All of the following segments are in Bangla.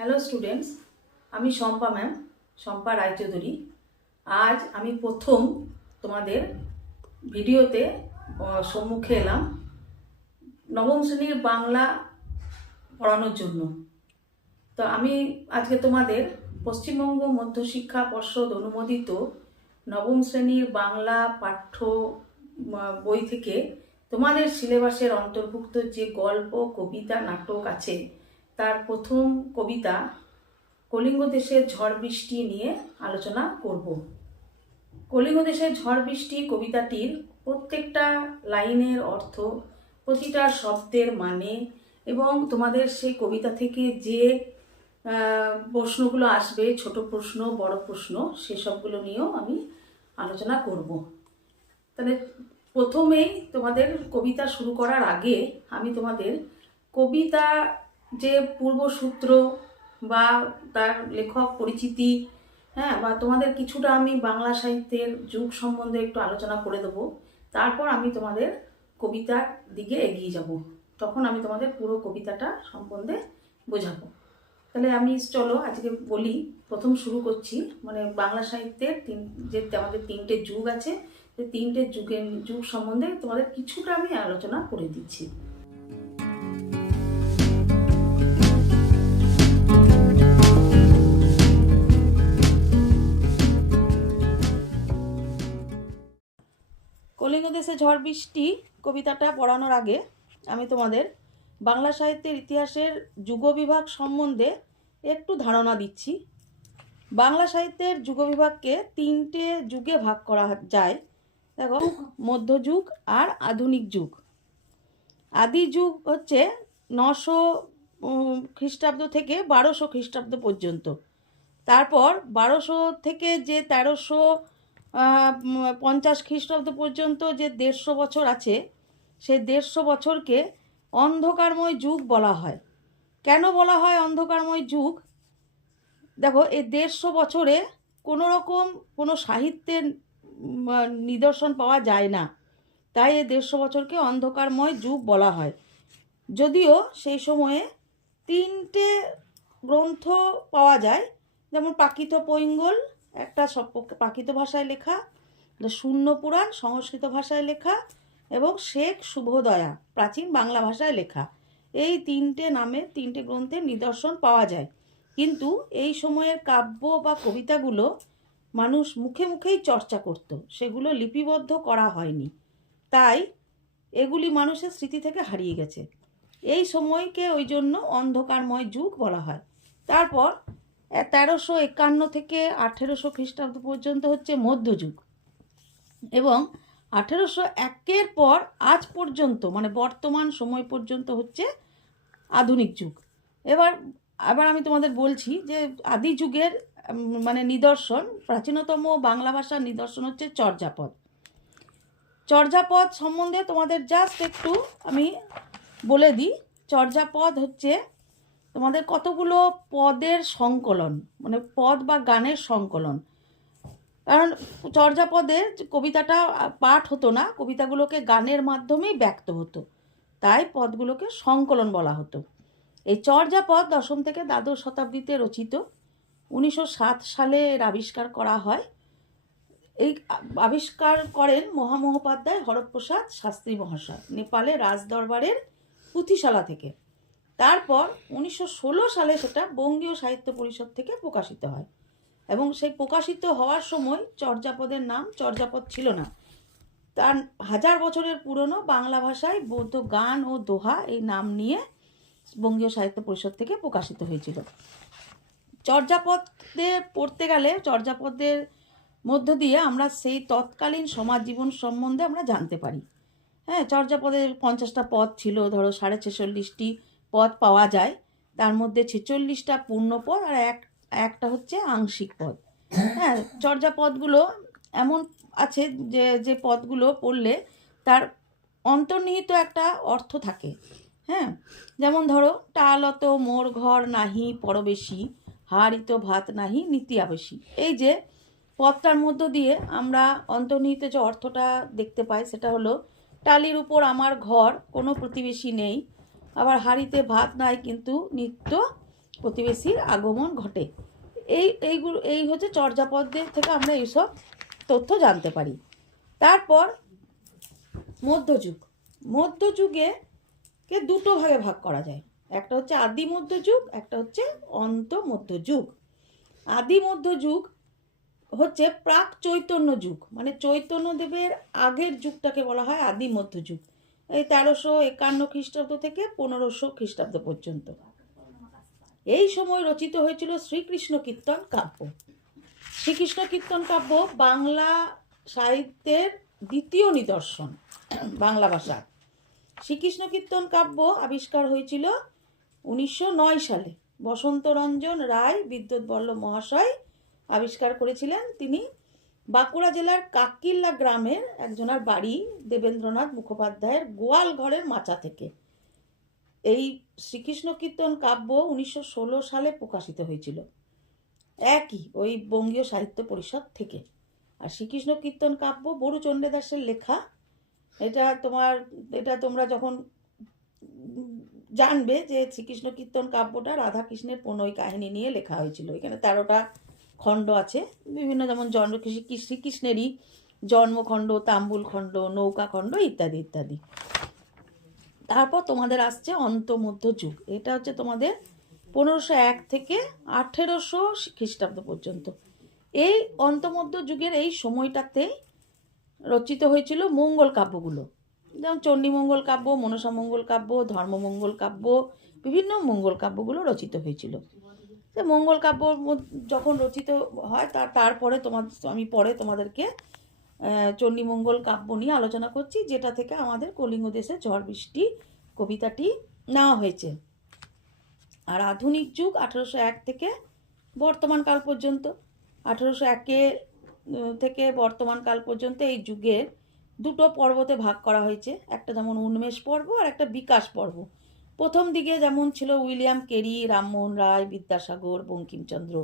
হ্যালো স্টুডেন্টস, আমি শম্পা ম্যাম, শম্পা রায়চৌধুরী। আজ আমি প্রথম তোমাদের ভিডিওতে সম্মুখে এলাম নবম শ্রেণীর বাংলা পড়ানোর জন্য। তো আমি আজকে তোমাদের পশ্চিমবঙ্গ মধ্যশিক্ষা পর্ষদ অনুমোদিত নবম শ্রেণীর বাংলা পাঠ্য বই থেকে তোমাদের সিলেবাসের অন্তর্ভুক্ত যে গল্প, কবিতা, নাটক আছে তার প্রথম কবিতা কলিঙ্গ দেশের ঝড় বৃষ্টি নিয়ে আলোচনা করব। কলিঙ্গ দেশের ঝড় বৃষ্টি কবিতাটির প্রত্যেকটা লাইনের অর্থ, প্রতিটা শব্দের মানে এবং তোমাদের সেই কবিতা থেকে যে প্রশ্নগুলো আসবে, ছোট প্রশ্ন, বড় প্রশ্ন, সেসবগুলো নিয়েও আমি আলোচনা করব। তাহলে প্রথমেই তোমাদের কবিতা শুরু করার আগে আমি তোমাদের কবিতা যে পূর্বসূত্র বা তার লেখক পরিচিতি, বা তোমাদের কিছুটা আমি বাংলা সাহিত্যের যুগ সম্বন্ধে একটু আলোচনা করে দেবো। তারপর আমি তোমাদের কবিতার দিকে এগিয়ে যাব, তখন আমি তোমাদের পুরো কবিতাটা সম্বন্ধে বোঝাবো। তাহলে আমি চলো আজকে বলি, প্রথম শুরু করছি মানে বাংলা সাহিত্যের যে আমাদের তিনটে যুগ আছে, সেই তিনটে যুগ সম্বন্ধে তোমাদের কিছুটা আমি আলোচনা করে দিচ্ছি। কলিঙ্গ দেশে ঝড় বৃষ্টি কবিতাটা পড়ানোর আগে আমি তোমাদের বাংলা সাহিত্যের ইতিহাসের যুগবিভাগ সম্বন্ধে একটু ধারণা দিচ্ছি। বাংলা সাহিত্যের যুগবিভাগকে তিনটে যুগে ভাগ করা যায়। দেখো, মধ্যযুগ আর আধুনিক যুগ। আদি যুগ হচ্ছে 900 খ্রিস্টাব্দ থেকে 1200 খ্রিস্টাব্দ পর্যন্ত। তারপর 1200 থেকে যে 1350 খ্রিস্টাব্দ পর্যন্ত যে 150 বছর আছে, সেই 150 বছরকে অন্ধকারময় যুগ বলা হয়। কেন বলা হয় অন্ধকারময় যুগ? দেখো, এই 150 বছরে কোনো রকম কোনো সাহিত্যের নিদর্শন পাওয়া যায় না, তাই এই 150 বছরকে অন্ধকারময় যুগ বলা হয়। যদিও সেই সময়ে তিনটে গ্রন্থ পাওয়া যায়, যেমন প্রাকৃত পৈঙ্গল, একটা প্রাকৃত ভাষায় লেখা, শূন্য পুরাণ সংস্কৃত ভাষায় লেখা, এবং শেখ শুভোদয়া প্রাচীন বাংলা ভাষায় লেখা। এই তিনটে নামে তিনটে গ্রন্থের নিদর্শন পাওয়া যায়। কিন্তু এই সময়ের কাব্য বা কবিতাগুলো মানুষ মুখে মুখেই চর্চা করত, সেগুলো লিপিবদ্ধ করা হয়নি, তাই এগুলি মানুষের স্মৃতি থেকে হারিয়ে গেছে। এই সময়কে ওই জন্য অন্ধকারময় যুগ বলা হয়। তারপর 1351 থেকে 1800 খ্রিস্টাব্দ পর্যন্ত হচ্ছে মধ্যযুগ, এবং 1801 পর আজ পর্যন্ত মানে বর্তমান সময় পর্যন্ত হচ্ছে আধুনিক যুগ। এবার আমি তোমাদের বলছি যে আদি যুগের মানে নিদর্শন, প্রাচীনতম বাংলা ভাষার নিদর্শন হচ্ছে চর্যাপদ। চর্যাপদ সম্বন্ধে তোমাদের জাস্ট একটু আমি বলে দিই। চর্যাপদ হচ্ছে তোমাদের কতগুলো পদের সংকলন, মানে পদ বা গানের সংকলন। কারণ চর্যাপদের কবিতাটা পাঠ হতো না, কবিতাগুলোকে গানের মাধ্যমেই ব্যক্ত হতো, তাই পদগুলোকে সংকলন বলা হতো। এই চর্যাপদ 10ম থেকে দ্বাদশ শতাব্দীতে রচিত। 1907 সালে এর আবিষ্কার করা হয়। এই আবিষ্কার করেন মহামহোপাধ্যায় হরপ্রসাদ শাস্ত্রী মহাশয়, নেপালের রাজদরবারের পুঁথিশালা থেকে। তারপর 1916 সালে সেটা বঙ্গীয় সাহিত্য পরিষদ থেকে প্রকাশিত হয়, এবং সেই প্রকাশিত হওয়ার সময় চর্যাপদের নাম চর্যাপদ ছিল না। তার 1000 বছরের পুরনো বাংলা ভাষায় বৌদ্ধ গান ও দোহা এই নাম নিয়ে বঙ্গীয় সাহিত্য পরিষদ থেকে প্রকাশিত হয়েছিল। চর্যাপদে পড়তে গেলে চর্যাপদের মধ্য দিয়ে আমরা সেই তৎকালীন সমাজ জীবন সম্বন্ধে আমরা জানতে পারি। চর্যাপদের 50টা পদ ছিল, ধরো 46.5টি পদ পাওয়া যায়, তার মধ্যে 46টা পূর্ণ পদ আর একটা হচ্ছে আংশিক পদ। চর্যাপদগুলো এমন আছে যে পদগুলো পড়লে তার অন্তর্নিহিত একটা অর্থ থাকে। যেমন ধরো, টালত মোর ঘর নাহি পরবেশী, হারিত ভাত নাহি নীতি আবেশী। এই যে পদটার মধ্য দিয়ে আমরা অন্তর্নিহিত যে অর্থটা দেখতে পাই সেটা হলো, টালির উপর আমার ঘর, কোনো প্রতিবেশী নেই, আবার হাঁড়িতে ভাত নাই কিন্তু নিত্য প্রতিবেশীর আগমন ঘটে। এই হচ্ছে চর্যাপদের থেকে আমরা এইসব তথ্য জানতে পারি। তারপর মধ্যযুগ। মধ্যযুগে দুটো ভাগে ভাগ করা যায়, একটা হচ্ছে আদি মধ্যযুগ, একটা হচ্ছে অন্ত মধ্যযুগ। আদি মধ্যযুগ হচ্ছে প্রাক চৈতন্য যুগ, মানে চৈতন্যদেবের আগের যুগটাকে বলা হয় আদি মধ্যযুগ। এই 1351 খ্রিস্টাব্দ থেকে 1500 খ্রিস্টাব্দ পর্যন্ত। এই সময় রচিত হয়েছিল শ্রীকৃষ্ণ কীর্তন কাব্য। শ্রীকৃষ্ণ কীর্তন কাব্য বাংলা সাহিত্যের দ্বিতীয় নিদর্শন বাংলা ভাষার। শ্রীকৃষ্ণ কীর্তন কাব্য আবিষ্কার হয়েছিল 1909 সালে। বসন্তরঞ্জন রায় বিদ্যুৎ বল্লভ মহাশয় আবিষ্কার করেছিলেন। তিনি বাঁকুড়া জেলার কাকিল্লা গ্রামের একজনের বাড়ি দেবেন্দ্রনাথ মুখোপাধ্যায়ের গোয়াল ঘরের মাচা থেকে। এই শ্রীকৃষ্ণ কীর্তন কাব্য 1916 সালে প্রকাশিত হয়েছিল, একই ওই বঙ্গীয় সাহিত্য পরিষদ থেকে। আর শ্রীকৃষ্ণ কীর্তন কাব্য বড়ুচণ্ডী দাসের লেখা। এটা তোমরা যখন জানবে যে শ্রীকৃষ্ণ কীর্তন কাব্যটা রাধাকৃষ্ণের প্রণয় কাহিনী নিয়ে লেখা হয়েছিল। এখানে 13টা খণ্ড আছে বিভিন্ন, যেমন শ্রীকৃষ্ণেরই জন্মখণ্ড, তাম্বুল খণ্ড, নৌকা খণ্ড ইত্যাদি ইত্যাদি। তারপর তোমাদের আসছে অন্তমধ্য যুগ। এটা হচ্ছে তোমাদের 1501 থেকে 1800 খ্রিস্টাব্দ পর্যন্ত। এই অন্তমধ্য যুগের এই সময়টাতে রচিত হয়েছিল মঙ্গল কাব্যগুলো, যেমন চণ্ডীমঙ্গল কাব্য, মনসা মঙ্গল কাব্য, ধর্মমঙ্গল কাব্য, বিভিন্ন মঙ্গল কাব্যগুলো রচিত হয়েছিল। সে মঙ্গল কাব্য যখন রচিত হয় তারপরে আমি পরে তোমাদেরকে চণ্ডীমঙ্গল কাব্য নিয়ে আলোচনা করছি, যেটা থেকে আমাদের কলিঙ্গ দেশে ঝড় বৃষ্টি কবিতাটি নেওয়া হয়েছে। আর আধুনিক যুগ 1801 থেকে বর্তমান কাল পর্যন্ত। 1801 থেকে বর্তমান কাল পর্যন্ত এই যুগের দুটো পর্বতে ভাগ করা হয়েছে, একটা যেমন উন্মেষ পর্ব আর একটা বিকাশ পর্ব। প্রথম দিকে যেমন ছিল উইলিয়াম কেরি, রামমোহন রায়, বিদ্যাসাগর, বঙ্কিমচন্দ্র।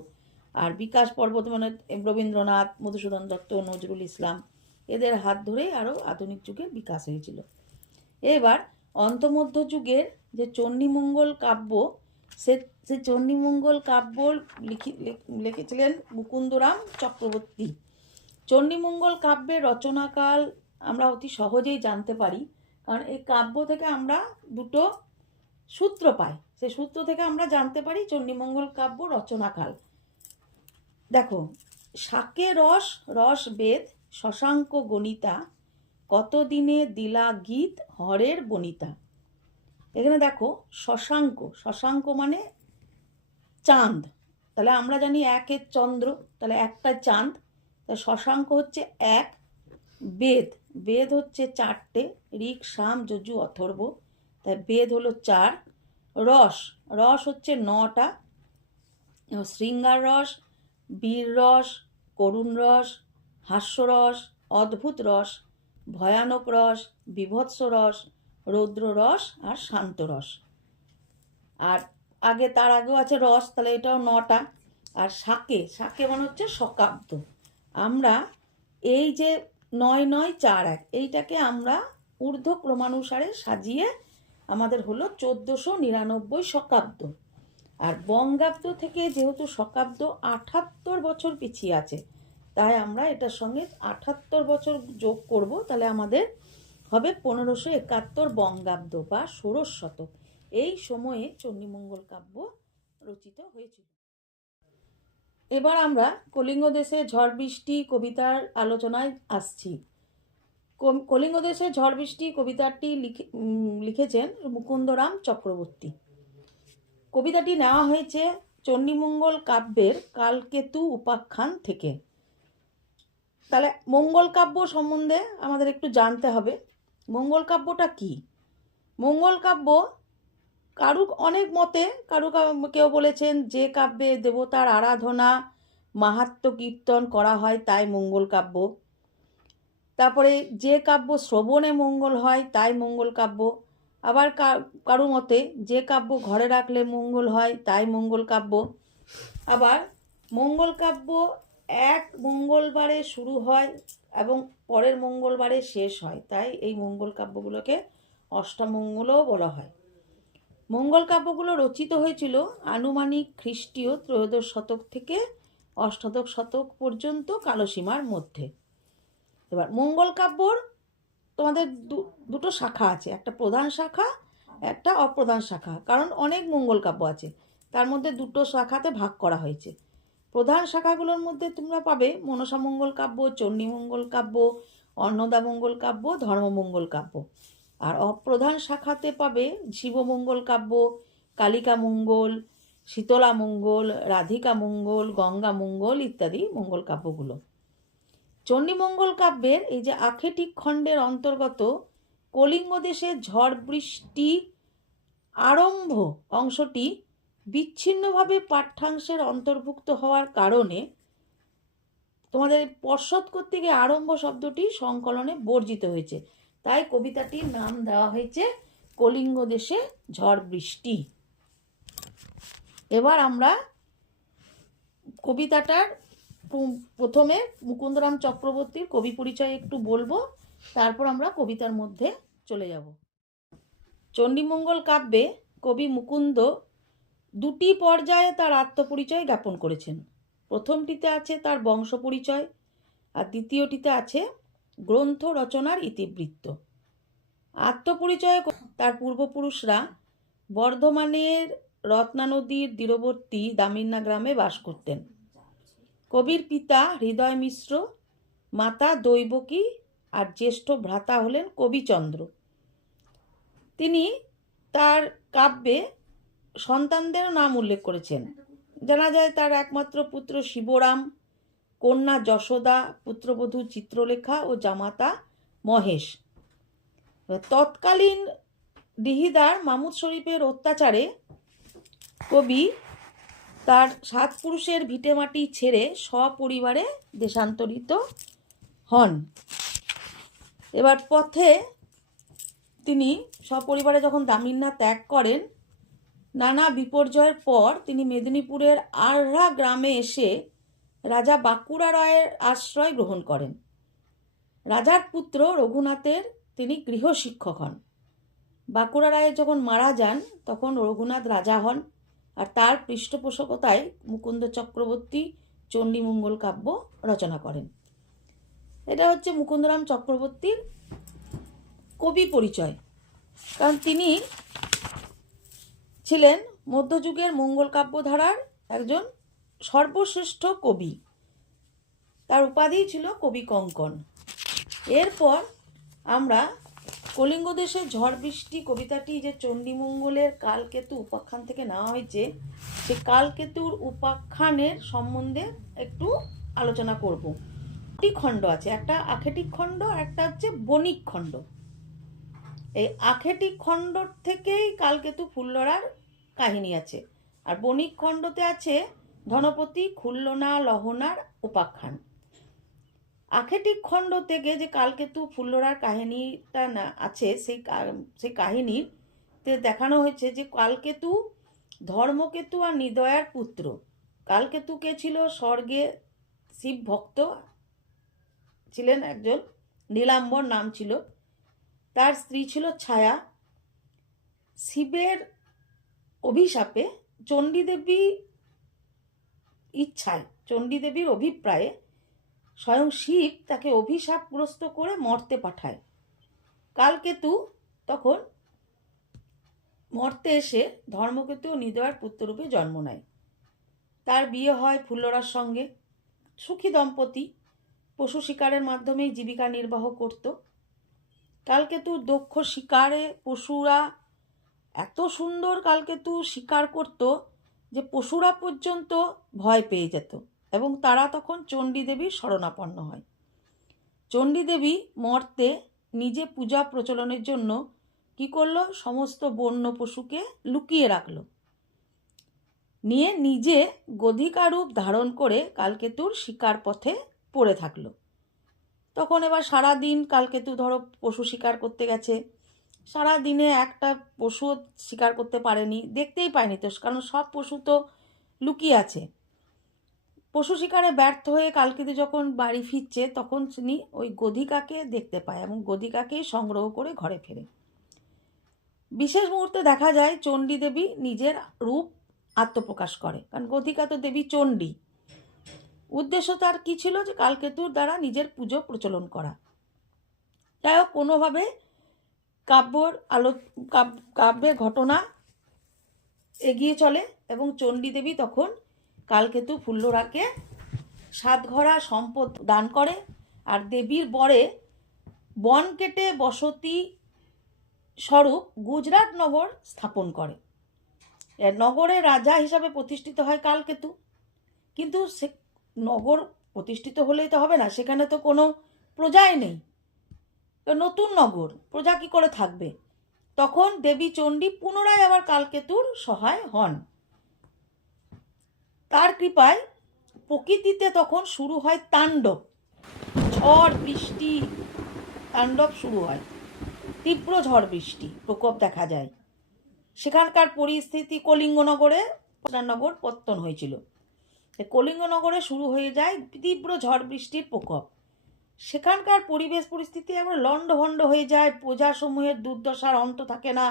আর বিকাশ পর্ব মানে রবীন্দ্রনাথ, মধুসূদন দত্ত, নজরুল ইসলাম, এদের হাত ধরেই আরও আধুনিক যুগের বিকাশ হয়েছিল। এবার অন্তমধ্য যুগের যে চণ্ডীমঙ্গল কাব্য, সে চণ্ডীমঙ্গল কাব্য লিখেছিলেন মুকুন্দরাম চক্রবর্তী। চণ্ডীমঙ্গল কাব্যের রচনাকাল আমরা অতি সহজেই জানতে পারি, কারণ এই কাব্য থেকে আমরা দুটো সূত্র পাই। সেই সূত্র থেকে আমরা জানতে পারি চণ্ডীমঙ্গল কাব্য রচনাকাল। দেখো, শাকে রস রস বেদ শশাঙ্ক গণিতা, কতদিনে দিলা গীত হরের বনিতা। এখানে দেখো শশাঙ্ক, শশাঙ্ক মানে চাঁদ। তাহলে আমরা জানি একের চন্দ্র, তাহলে একটা চাঁদ, তাহলে শশাঙ্ক হচ্ছে এক। বেদ, বেদ হচ্ছে 4টে, ঋক সাম যজু অথর্ব, তাই বেদ হলো 4। রস, রস হচ্ছে 9টা, শৃঙ্গার রস, বীর রস, করুণ রস, হাস্যরস, অদ্ভুত রস, ভয়ানক রস, বিভৎস রস, রৌদ্র রস আর শান্ত রস। আর তার আগেও আছে রস, তাহলে এটাও 9টা। আর শাকে, শাকে মানে হচ্ছে শকাব্দ। আমরা এই যে 9-9-4-1 এইটাকে আমরা ঊর্ধ্ব ক্রমানুসারে সাজিয়ে আমাদের হলো 1499 শকাব্দ। আর বঙ্গাব্দ থেকে যেহেতু শকাব্দ 78 বছর পিছিয়ে আছে, তাই আমরা এটার সঙ্গে 78 বছর যোগ করব, তাহলে আমাদের হবে 1571 বঙ্গাব্দ বা ষোড়শ শতক। এই সময়ে চণ্ডীমঙ্গল কাব্য রচিত হয়েছিল। এবার আমরা কলিঙ্গ দেশে ঝড় বৃষ্টি কবিতার আলোচনায় আসছি। কলিঙ্গ দেশে ঝড় বৃষ্টি কবিতাটি লিখেছেন মুকুন্দরাম চক্রবর্তী। কবিতাটি নেওয়া হয়েছে চণ্ডীমঙ্গল কাব্যের কালকেতু উপাখ্যান থেকে। তাহলে মঙ্গল কাব্য সম্বন্ধে আমাদের একটু জানতে হবে। মঙ্গল কাব্যটা কি? মঙ্গল কাব্য অনেক মতে কেউ বলেছেন যে কাব্যে দেবতার আরাধনা মাহাত্ম্য কীর্তন করা হয় তাই মঙ্গল কাব্য। তারপরে যে কাব্য শ্রবণে মঙ্গল হয় তাই মঙ্গল কাব্য। আবার কারো মতে যে কাব্য ঘরে রাখলে মঙ্গল হয় তাই মঙ্গল কাব্য। আবার মঙ্গল কাব্য এক মঙ্গলবারে শুরু হয় এবং পরের মঙ্গলবারে শেষ হয়, তাই এই মঙ্গল কাব্যগুলোকে অষ্টামঙ্গলও বলা হয়। মঙ্গল কাব্যগুলো রচিত হয়েছিল আনুমানিক খ্রিস্টীয় ত্রয়োদশ শতক থেকে অষ্টাদশ শতক পর্যন্ত কালসীমার মধ্যে। এবার মঙ্গল কাব্যর তোমাদের দুটো শাখা আছে, একটা প্রধান শাখা, একটা অপ্রধান শাখা, কারণ অনেক মঙ্গল কাব্য আছে, তার মধ্যে দুটো শাখাতে ভাগ করা হয়েছে। প্রধান শাখাগুলোর মধ্যে তোমরা পাবে মনসামঙ্গল কাব্য, চণ্ডীমঙ্গল কাব্য, অন্নদামঙ্গল কাব্য, ধর্মমঙ্গল কাব্য। আর অপ্রধান শাখাতে পাবে শিবমঙ্গল কাব্য, কালিকা মঙ্গল, শীতলা মঙ্গল, রাধিকা মঙ্গল, গঙ্গা মঙ্গল ইত্যাদি মঙ্গল কাব্যগুলো। চণ্ডীমঙ্গল কাব্যের এই যে আখেটিক খণ্ডের অন্তর্গত কলিঙ্গ দেশে ঝড় বৃষ্টি আরম্ভ অংশটি বিচ্ছিন্নভাবে পাঠ্যাংশের অন্তর্ভুক্ত হওয়ার কারণে তোমাদের পর্ষদ কর্তৃক আরম্ভ শব্দটি সংকলনে বর্জিত হয়েছে, তাই কবিতাটির নাম দেওয়া হয়েছে কলিঙ্গ দেশে ঝড় বৃষ্টি। এবার আমরা কবিতাটার প্রথমে মুকুন্দরাম চক্রবর্তীর কবি পরিচয় একটু বলবো, তারপর আমরা কবিতার মধ্যে চলে যাব। চণ্ডীমঙ্গল কাব্যে কবি মুকুন্দ দুটি পর্যায়ে তার আত্মপরিচয় জ্ঞাপন করেছেন। প্রথমটিতে আছে তার বংশ পরিচয়, আর দ্বিতীয়টিতে আছে গ্রন্থ রচনার ইতিবৃত্ত। আত্মপরিচয়ে তার পূর্বপুরুষরা বর্ধমানের রত্না নদীর তীরবর্তী দামিন্না গ্রামে বাস করতেন। কবির পিতা হৃদয় মিশ্র, মাতা দৈবকী, আর জ্যেষ্ঠ ভ্রাতা হলেন কবিচন্দ্র। তিনি তার কাব্যে সন্তানদেরও নাম উল্লেখ করেছেন। জানা যায় তার একমাত্র পুত্র শিবরাম, কন্যা যশোদা, পুত্রবধূ চিত্রলেখা ও জামাতা মহেশ। তৎকালীন দিহিদার মামুদ শরীফের অত্যাচারে কবি তার 7 পুরুষের ভিটেমাটি ছেড়ে সপরিবারে দেশান্তরিত হন। এবার পথে তিনি সপরিবারে যখন দামিন্না ত্যাগ করেন, নানা বিপর্যয়ের পর তিনি মেদিনীপুরের আরহা গ্রামে এসে রাজা বাঁকুড়া রায়ের আশ্রয় গ্রহণ করেন। রাজার পুত্র রঘুনাথের তিনি গৃহশিক্ষক হন। বাঁকুড়া রায় যখন মারা যান তখন রঘুনাথ রাজা হন, আর তার পৃষ্ঠপোষকতায় মুকুন্দ চক্রবর্তী চণ্ডীমঙ্গল কাব্য রচনা করেন। এটা হচ্ছে মুকুন্দরাম চক্রবর্তীর কবি পরিচয়। কারণ তিনি ছিলেন মধ্যযুগের মঙ্গল কাব্য ধারার একজন সর্বশ্রেষ্ঠ কবি। তার উপাধি ছিল কবি কঙ্কন। এরপর আমরা কলিঙ্গ দেশে ঝড় বৃষ্টি কবিতাটি যে চণ্ডীমঙ্গলের কালকেতু উপাখ্যান থেকে নেওয়া হয়েছে, সে কালকেতুর উপাখ্যানের সম্বন্ধে একটু আলোচনা করব। 2টি খণ্ড আছে, একটা আখেটিক খণ্ড আর একটা হচ্ছে বণিক খণ্ড। এই আখেটিক খণ্ড থেকেই কালকেতু ফুল্লরার কাহিনী আছে, আর বণিক খণ্ডতে আছে ধনপতি খুল্লনা লহনার উপাখ্যান। আখেটিক খণ্ড থেকে যে কালকেতু ফুল্লরার কাহিনীটা না আছে, সেই কাহিনীতে দেখানো হয়েছে যে কালকেতু ধর্মকেতু আর নিদয়ার পুত্র। কালকেতুকে ছিল স্বর্গে শিব ভক্ত ছিলেন একজন, নীলাম্বর নাম ছিল। তার স্ত্রী ছিল ছায়া। শিবের অভিশাপে চণ্ডীদেবী ইচ্ছায়, চণ্ডীদেবীর অভিপ্রায়ে স্বয়ং শিব তাকে অভিশাপগ্রস্ত করে মর্তে পাঠায়। কালকেতু তখন মর্তে এসে ধর্মকেতু ও নিদয়ার পুত্ররূপে জন্ম নেয়। তার বিয়ে হয় ফুল্লরার সঙ্গে। সুখী দম্পতি পশু শিকারের মাধ্যমেই জীবিকা নির্বাহ করত। কালকেতুর দক্ষ শিকারে পশুরা এত সুন্দর কালকেতু শিকার করত যে পশুরা পর্যন্ত ভয় পেয়ে যেত, এবং তারা তখন চণ্ডীদেবীর শরণাপন্ন হয়। চণ্ডীদেবী মর্তে নিজে পূজা প্রচলনের জন্য কি করলো, সমস্ত বন্য পশুকে লুকিয়ে রাখলো, নিয়ে নিজে গধিকা রূপ ধারণ করে কালকেতুর শিকার পথে পড়ে থাকলো। তখন এবার সারাদিন কালকেতু ধরো পশু শিকার করতে গেছে, সারা দিনে একটা পশু শিকার করতে পারেনি, দেখতেই পায়নি তো, কারণ সব পশু তো লুকিয়ে আছে। পশু শিকারে ব্যর্থ হয়ে কালকেতু যখন বাড়ি ফিরছে তখন তিনি ওই গধিকাকে দেখতে পায় এবং গধিকাকেই সংগ্রহ করে ঘরে ফেরে। বিশেষ মুহূর্তে দেখা যায় চণ্ডী দেবী নিজের রূপ আত্মপ্রকাশ করে, কারণ গতিকা তো দেবী চণ্ডী। উদ্দেশ্য তার কী ছিল? যে কালকেতুর দ্বারা নিজের পুজো প্রচলন করা। যাই হোক, কোনোভাবে কাব্যের ঘটনা এগিয়ে চলে এবং চণ্ডী দেবী তখন কালকেতু ফুল্লরাকে সাতঘরা সম্পদ দান করে, আর দেবীর বরে বন কেটে বসতি স্বরূপ গুজরাট নগর স্থাপন করে। এর নগরের রাজা হিসাবে প্রতিষ্ঠিত হয় কালকেতু। কিন্তু সে নগর প্রতিষ্ঠিত হলেই তো হবে না, সেখানে তো কোনো প্রজাই নেই, নতুন নগর, প্রজা কী করে থাকবে? তখন দেবী চণ্ডী পুনরায় আবার কালকেতুর সহায় হন। তার কৃপায় প্রকৃতিতে তখন শুরু হয় তাণ্ডব, ঝড় বৃষ্টি তাণ্ডব শুরু হয়, তীব্র ঝড় বৃষ্টি প্রকোপ দেখা যায়। সেখানকার পরিস্থিতি কলিঙ্গনগরে নগর পত্তন হয়েছিল, কলিঙ্গনগরে শুরু হয়ে যায় তীব্র ঝড় বৃষ্টির প্রকোপ। সেখানকার পরিবেশ পরিস্থিতি একবার লণ্ডভণ্ড হয়ে যায়, প্রজাসমূহের দুর্দশার অন্ত থাকে না।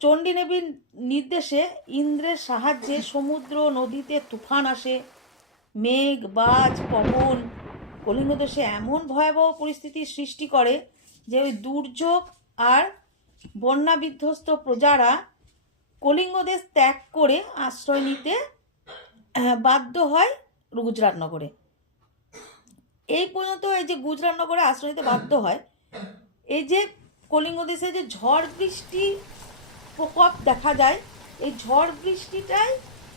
চণ্ডী দেবীর নির্দেশে ইন্দ্রের সাহায্যে সমুদ্র নদীতে তুফান আসে, মেঘ বাজ পবন কলিঙ্গ দেশে এমন ভয়াবহ পরিস্থিতির সৃষ্টি করে যে ওই দুর্যোগ আর বন্যা বিধ্বস্ত প্রজারা কলিঙ্গ দেশ ত্যাগ করে আশ্রয় নিতে বাধ্য হয় গুজরাট নগরে। এই পর্যন্ত এই যে গুজরাট নগরে আশ্রয় নিতে বাধ্য হয়, এই যে কলিঙ্গ দেশে যে ঝড় বৃষ্টি প্রকোপ দেখা যায়, এই ঝড় বৃষ্টিটাই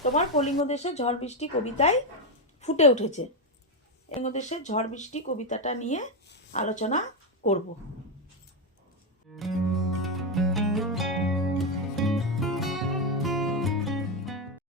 তোমার কলিঙ্গ দেশের ঝড় বৃষ্টি কবিতায় ফুটে উঠেছে। কলিঙ্গ দেশের ঝড় বৃষ্টি কবিতাটা নিয়ে আলোচনা করব।